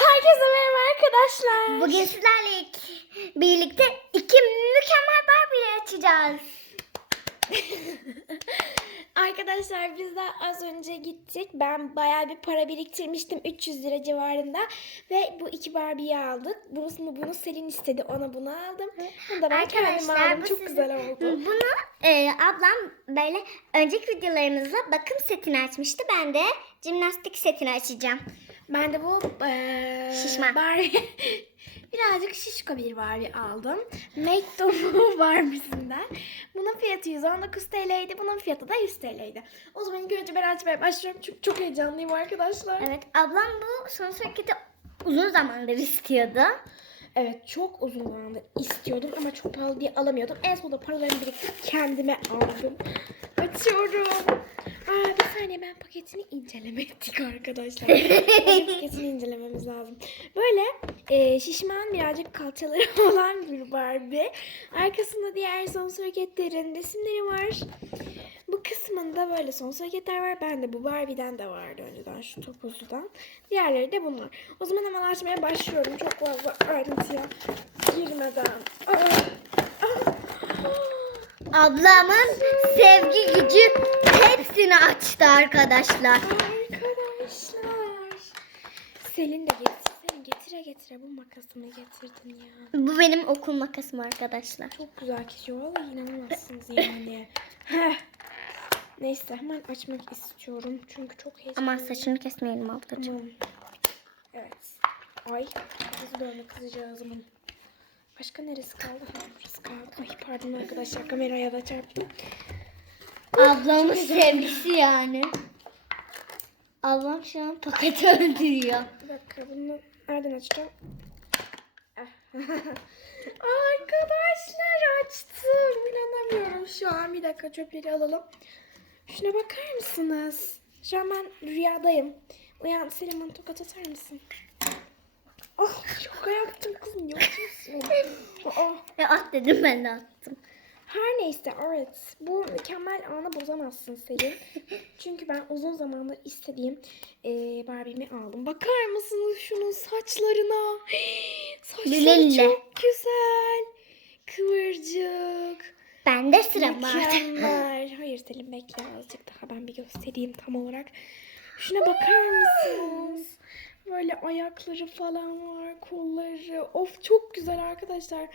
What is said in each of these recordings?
Herkese merhaba arkadaşlar. Bugün sizlerle ik- birlikte iki mükemmel Barbie açacağız. Arkadaşlar biz de az önce gittik. Ben bayağı bir para biriktirmiştim. 300 lira civarında. Ve bu iki Barbie'yi aldık. Bunu, bunu Selin istedi. Ona bunu aldım. Bunu da ben kendim aldım. bu Çok sizin- güzel oldu. Bunu e, ablam böyle önceki videolarımızda bakım setini açmıştı. Ben de jimnastik setini açacağım. Ben de bu eee Şişman. Barbie birazcık şişko bir Barbie aldım. Domu Barbie'sinden. Bunun fiyatı 119 TL'ydi. Bunun fiyatı da 100 TL'ydi. O zaman ilk önce ben açmaya başlıyorum. Çünkü çok heyecanlıyım arkadaşlar. Evet ablam bu son hareketi uzun zamandır istiyordu. Evet çok uzun zamandır istiyordum ama çok pahalı diye alamıyordum. En sonunda paralarımı biriktirip kendime aldım. Açıyorum. Aa, bir saniye ben paketini incelemedik arkadaşlar. Paketini incelememiz lazım. Böyle e, şişman birazcık kalçaları olan bir Barbie. Arkasında diğer son hareketlerin resimleri var. Bu kısmında böyle son hareketler var. Ben de bu Barbie'den de vardı önceden şu topuzludan. Diğerleri de bunlar. O zaman hemen açmaya başlıyorum. Çok fazla ayrıntıya girmeden. Ah, ah. Ablamın sevgi gücü hepsini açtı arkadaşlar. Arkadaşlar. Selin de getir. Selin getire getire bu makasını getirdin ya. Bu benim okul makasım arkadaşlar. Çok güzel kesiyor. Vallahi inanamazsınız yani. Heh. Neyse hemen açmak istiyorum. Çünkü çok heyecanlıyım. Ama saçını kesmeyelim ablacığım. Tamam. Evet. Ay kız böyle kızcağızımın. Başka neresi kaldı? Ha, burası kaldı. Ay pardon arkadaşlar kameraya da çarptım. Ablamın sevgisi yani. Ablam şu an paketi öldürüyor. Bir dakika bunu nereden açacağım? Ah. Arkadaşlar açtım. İnanamıyorum şu an. Bir dakika çöpleri alalım. Şuna bakar mısınız? Şu an ben rüyadayım. Uyan Selim bana tokat atar mısın? Oh çok ayaktım kızım. Yok musun? Aa. Ve at dedim ben de attım. Her neyse evet. Bu mükemmel anı bozamazsın Selin. Çünkü ben uzun zamandır istediğim eee Barbie'mi aldım. Bakar mısınız şunun saçlarına? Saçları Lille. çok güzel. Kıvırcık. Bende sıra var. Mükemmel. Hayır Selin bekle azıcık daha ben bir göstereyim tam olarak. Şuna bakar mısınız? Böyle ayakları falan var, kolları. Of çok güzel arkadaşlar.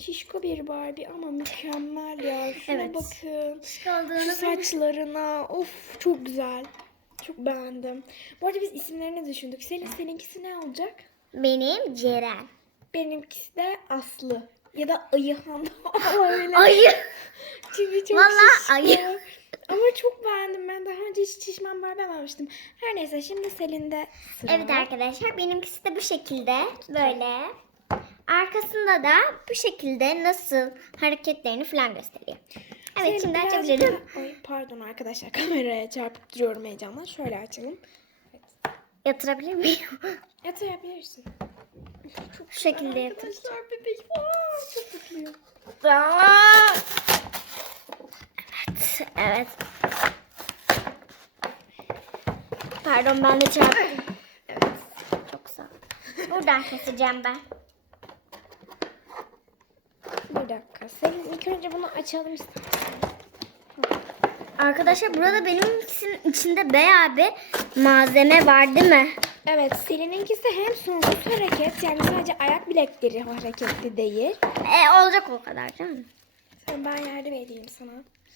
Şişko bir Barbie ama mükemmel ya. Şuna Evet. bakın. Şu saçlarına. Of çok güzel. Çok beğendim. Bu arada biz isimlerini düşündük. Selin seninkisi ne olacak? Benim Ceren. Benimkisi de Aslı. Ya da Ayıhan. Öyle. Ayı. Çünkü çok Vallahi şişko. ayı. Ama çok beğendim. Ben daha önce hiç şişman Barbie almamıştım. Her neyse şimdi Selin'de sıra. Evet arkadaşlar benimkisi de bu şekilde. Böyle. Arkasında da bu şekilde nasıl hareketlerini falan gösteriyor. Evet şimdi birazcık açabilirim. da- Ay, pardon arkadaşlar kameraya çarpıp duruyorum heyecanla. Şöyle açalım. Yatırabilir miyim? Yatayabilirsin. Çok Şu şekilde. Arkadaşlar bebek. Aa, çok mutluyum. Evet. Evet. Pardon ben de çarptım. Evet. Çok sağ ol. Buradan keseceğim ben. Bir dakika. Selin ilk önce bunu açalım istersen. Arkadaşlar burada benim içinde bayağı bir malzeme var değil mi? Evet Selin'inkisi hem sonsuz hareket yani sadece ayak bilekleri hareketli değil. E, olacak o kadar mi? Sen ben yardım edeyim sana.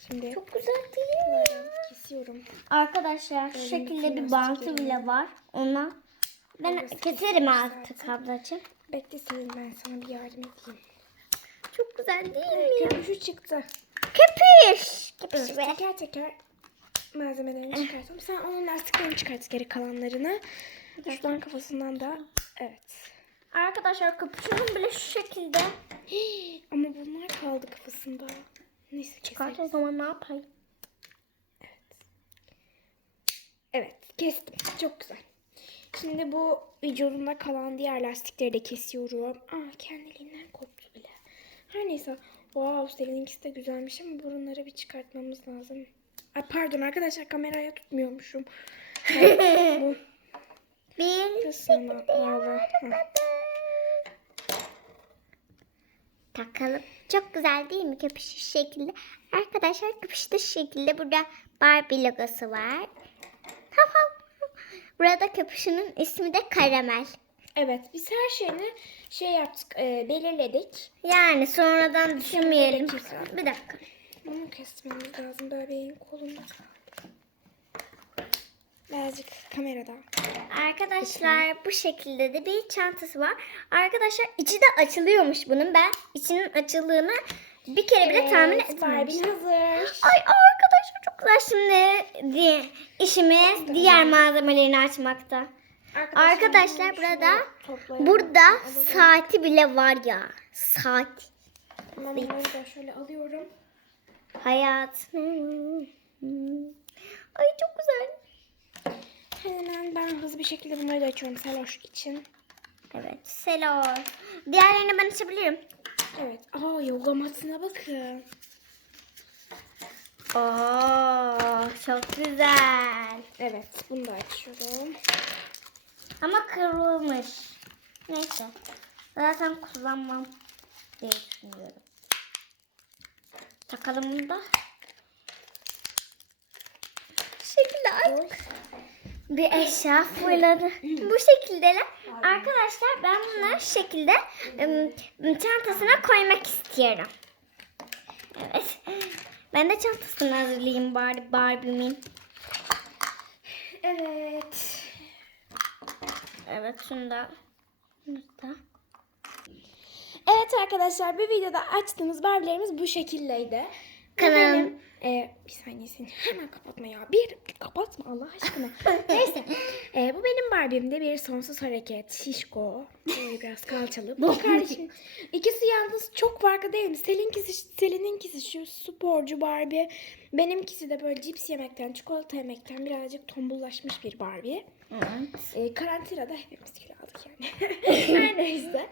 Şimdi Çok güzel değil mi? kesiyorum. Arkadaşlar şu şekilde bir bantı bile var. Ona ben Burası keserim artık ablacığım. Bekle Selin ben sana bir yardım edeyim. Çok güzel değil mi? Köpüşü çıktı. Köpüş. Köpüş be. teker teker malzemelerini çıkartalım. Sen onun lastiklerini çıkart geri kalanlarını. Şuradan kafasından da evet. Arkadaşlar köpüşünün bile şu şekilde. Ama bunlar kaldı kafasında. Neyse Çıkart o zaman ne yapayım? Evet kestim. Çok güzel. Şimdi bu vücudunda kalan diğer lastikleri de kesiyorum. Aa kendiliğinden koptu bile. Her neyse. Wow Selin'inkisi de güzelmiş ama burunları bir çıkartmamız lazım. Ay pardon arkadaşlar kameraya tutmuyormuşum. Bu bir Kısmına. Hı. takalım. Çok güzel değil mi köpüş şu şekilde? Arkadaşlar köpüş de şu şekilde. Burada Barbie logosu var. Burada köpüşünün ismi de Karamel. Evet biz her şeyini şey yaptık e, belirledik. Yani sonradan düşünmeyelim. Bir dakika. Bunu kesmemiz lazım bebeğin kolunu. Birazcık kamerada. Arkadaşlar bu şekilde de bir çantası var. Arkadaşlar içi de açılıyormuş bunun. Ben içinin açıldığını bir kere bile tahmin Evet, etmemiştim. Hazır. Ay arkadaşlar çok güzel şimdi di işimiz diğer malzemelerini açmakta. Arkadaşlar, burada. Burada saati bile var ya. Saat. Ben bunları da şöyle alıyorum. Hayat. Ay çok güzel. Hemen ben hızlı bir şekilde bunları da açıyorum Seloş için. Evet. Selo. Diğerlerini ben açabilirim. Evet. Aa yoga matına bakın. Oo, çok güzel. Evet bunu da açıyorum. Ama kırılmış. Neyse. Zaten kullanmam diye düşünüyorum. Takalım bunu da. Bu şekilde aç. Bir eşya fırladı. Bu şekildeler. Arkadaşlar ben bunları şu şekilde çantasına koymak istiyorum. Evet. Ben de çantasını hazırlayayım bari Barbie'min. Evet. Evet şunu da. Şunu da. Evet arkadaşlar bir videoda açtığımız Barbie'lerimiz bu şekildeydi. Kanalım. benim- e, bir saniye seni hemen kapatma ya. Bir kapatma Allah aşkına. Neyse. Barbie'mde bir sonsuz hareket. Şişko. Böyle biraz kalçalı. Bu kardeşim. İkisi yalnız çok farklı değil mi? Selin'kisi, Selin'inkisi şu sporcu Barbie. Benimkisi de böyle cips yemekten, çikolata yemekten birazcık tombullaşmış bir Barbie. Evet. E, karantinada hepimiz kilo aldık yani. Her neyse.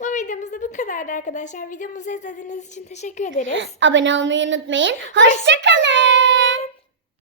Bu videomuz da bu kadardı arkadaşlar. Videomuzu izlediğiniz için teşekkür ederiz. Abone olmayı unutmayın. Hoşçakalın.